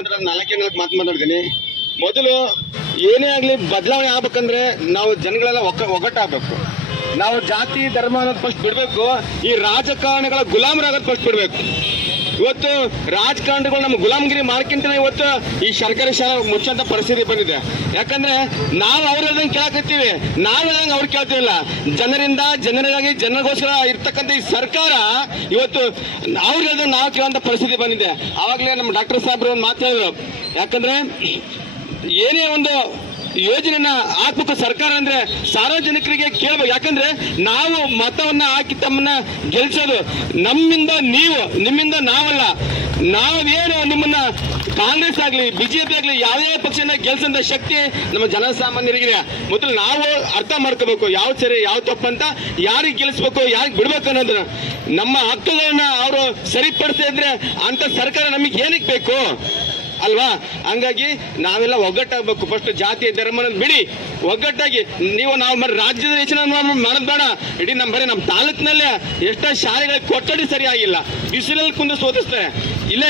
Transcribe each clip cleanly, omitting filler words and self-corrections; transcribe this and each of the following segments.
ನಾಲ್ಕೇ ಮಾತಾಡ್ತೀನಿ. ಮೊದಲು ಏನೇ ಆಗ್ಲಿ ಬದಲಾವಣೆ ಆಗ್ಬೇಕಂದ್ರೆ ನಾವು ಜನಗಳೆಲ್ಲ ಒಗ್ಗಟ್ಟಾಗಬೇಕು. ನಾವು ಜಾತಿ ಧರ್ಮ ಅನ್ನೋದು ಫಸ್ಟ್ ಬಿಡ್ಬೇಕು. ಈ ರಾಜಕಾರಣಿಗಳ ಗುಲಾಮರಾಗೋದು ಫಸ್ಟ್ ಬಿಡ್ಬೇಕು. ಇವತ್ತು ರಾಜಕಾರಣಿಗಳು ನಮ್ಮ ಗುಲಾಮಗಿರಿ ಮಾಡ್ಕೊಂತ ಇವತ್ತು ಈ ಸರ್ಕಾರಿ ಶಾಲೆ ಮುಚ್ಚಂತ ಪರಿಸ್ಥಿತಿ ಬಂದಿದೆ. ಯಾಕಂದ್ರೆ ನಾವು ಅವ್ರು ಹೇಳ್ದಂಗೆ ಕೇಳಕತ್ತೀವಿ, ನಾವು ಹೇಳ್ದಂಗೆ ಅವ್ರು ಕೇಳ್ತೀವಿಲ್ಲ. ಜನರಿಗಾಗಿ ಜನರಿಗೋಸ್ಕರ ಇರ್ತಕ್ಕಂಥ ಈ ಸರ್ಕಾರ ಇವತ್ತು ಅವ್ರು ಹೇಳ್ದಂಗೆ ನಾವು ಕೇಳೋಂಥ ಪರಿಸ್ಥಿತಿ ಬಂದಿದೆ. ಆವಾಗಲೇ ನಮ್ಮ ಡಾಕ್ಟರ್ ಸಾಹೇಬ್ರು ಒಂದು ಮಾತು ಹೇಳಿದ್ರು. ಯಾಕಂದ್ರೆ ಏನೇ ಒಂದು ಯೋಜನೆನ ಹಾಕ್ಬೇಕು ಸರ್ಕಾರ ಅಂದ್ರೆ ಸಾರ್ವಜನಿಕರಿಗೆ ಕೇಳ್ಬೇಕು. ಯಾಕಂದ್ರೆ ನಾವು ಮತವನ್ನ ಹಾಕಿ ತಮ್ಮನ್ನ ಗೆಲ್ಸೋದು ನಮ್ಮಿಂದ ನೀವು, ನಿಮ್ಮಿಂದ ನಾವಲ್ಲ. ನಾವೇನು ನಿಮ್ಮನ್ನ ಕಾಂಗ್ರೆಸ್ ಆಗ್ಲಿ ಬಿಜೆಪಿ ಆಗ್ಲಿ ಯಾವುದೇ ಪಕ್ಷನ ಗೆಲ್ಸಂತ ಶಕ್ತಿ ನಮ್ಮ ಜನಸಾಮಾನ್ಯರಿಗೆ. ಮೊದಲು ನಾವು ಅರ್ಥ ಮಾಡ್ಕೋಬೇಕು, ಯಾವ ಸರಿ ಯಾವ ತಪ್ಪಂತ, ಯಾರಿಗೆ ಗೆಲ್ಲಿಸ್ಬೇಕು ಯಾರಿಗೆ ಬಿಡ್ಬೇಕು ಅನ್ನೋದನ್ನ. ನಮ್ಮ ಹಕ್ಕುಗಳನ್ನ ಅವರು ಸರಿಪಡಿಸ್ತಾ ಇದ್ರೆ ಅಂತ ಸರ್ಕಾರ ನಮಗೆ ಏನಕ್ಕೆ ಬೇಕು ಅಲ್ವಾ? ಹಂಗಾಗಿ ನಾವೆಲ್ಲ ಒಗ್ಗಟ್ಟಾಗಬೇಕು. ಫಸ್ಟ್ ಜಾತಿ ಧರ್ಮನ ಬಿಡಿ, ಒಗ್ಗಟ್ಟಾಗಿ ನಾವು ರಾಜ್ಯದ ಯೋಚನೆ ಮಾಡೋದು ಬೇಡ. ಇಡೀ ಬರೀ ನಮ್ಮ ತಾಲೂಕಿನಲ್ಲೇ ಎಷ್ಟೋ ಶಾಲೆಗಳಿಗೆ ಕೊಠಡಿ ಸರಿಯಾಗಿಲ್ಲ, ಬಿಸಿಲಲ್ಲಿ ಕುಂದು ಓದಿಸ್ತಾರೆ. ಇಲ್ಲೇ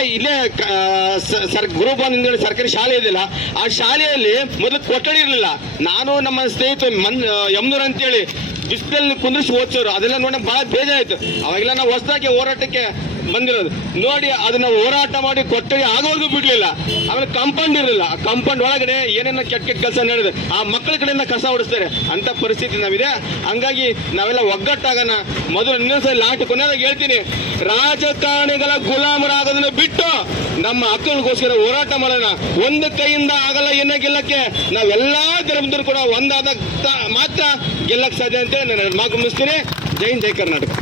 ಗುರುಭವನ ಸರ್ಕಾರಿ ಶಾಲೆ ಇದೆಯಲ್ಲ, ಆ ಶಾಲೆಯಲ್ಲಿ ಮೊದಲು ಕೊಠಡಿ ಇರಲಿಲ್ಲ. ನಾನು ನಮ್ಮ ಸ್ನೇಹಿತ ಯಮ್ನೂರ್ ಅಂತೇಳಿ ಬಿಸಿಲಲ್ಲಿ ಕುಂದಿಸಿ ಓದಿಸೋರು. ಅದೆಲ್ಲ ನೋಡಿ ಬಹಳ ಬೇಜಾರಾಯ್ತು. ಅವಾಗೆಲ್ಲ ನಾವು ಹೊಸದಾಗಿ ಹೋರಾಟಕ್ಕೆ ಬಂದಿರೋದು ನೋಡಿ, ಅದನ್ನ ಹೋರಾಟ ಮಾಡಿ ಕೊಟ್ಟರೆ ಆಗೋದು ಬಿಡ್ಲಿಲ್ಲ. ಆಮೇಲೆ ಕಾಂಪೌಂಡ್ ಇರಲಿಲ್ಲ, ಆ ಕಾಂಪೌಂಡ್ ಒಳಗಡೆ ಏನೇನೋ ಕೆಟ್ಟ ಕೆಲಸ ನಡೆದಿದೆ, ಆ ಮಕ್ಕಳ ಕಡೆಯಿಂದ ಕಸ ಹೊಡಿಸ್ತಾರೆ. ಅಂತ ಪರಿಸ್ಥಿತಿ ನಾವಿದೆ. ಹಂಗಾಗಿ ನಾವೆಲ್ಲ ಒಗ್ಗಟ್ಟಾಗೋಣ. ಮೊದಲು ಇನ್ನೊಂದ್ಸಲ ಲಾಟ್ ಕೊನೆಯದಾಗಿ ಹೇಳ್ತೀನಿ, ರಾಜಕಾರಣಿಗಳ ಗುಲಾಮರಾಗೋದನ್ನ ಬಿಟ್ಟು ನಮ್ಮ ಹಕ್ಕುಗಳಿಗೋಸ್ಕರ ಹೋರಾಟ ಮಾಡೋಣ. ಒಂದು ಕೈಯಿಂದ ಆಗಲ್ಲ ಏನೇ ಗೆಲ್ಲಕ್ಕೆ. ನಾವೆಲ್ಲಾ ಧರ್ಮದವರು ಕೂಡ ಒಂದಾದ ಮಾತ್ರ ಗೆಲ್ಲಕ್ಕೆ ಸಾಧ್ಯ ಅಂತ ನಾನು ಮಾತು ಮುಗಿಸ್ತೀನಿ. ಜೈ ಹಿಂದ್, ಜೈ ಕರ್ನಾಟಕ.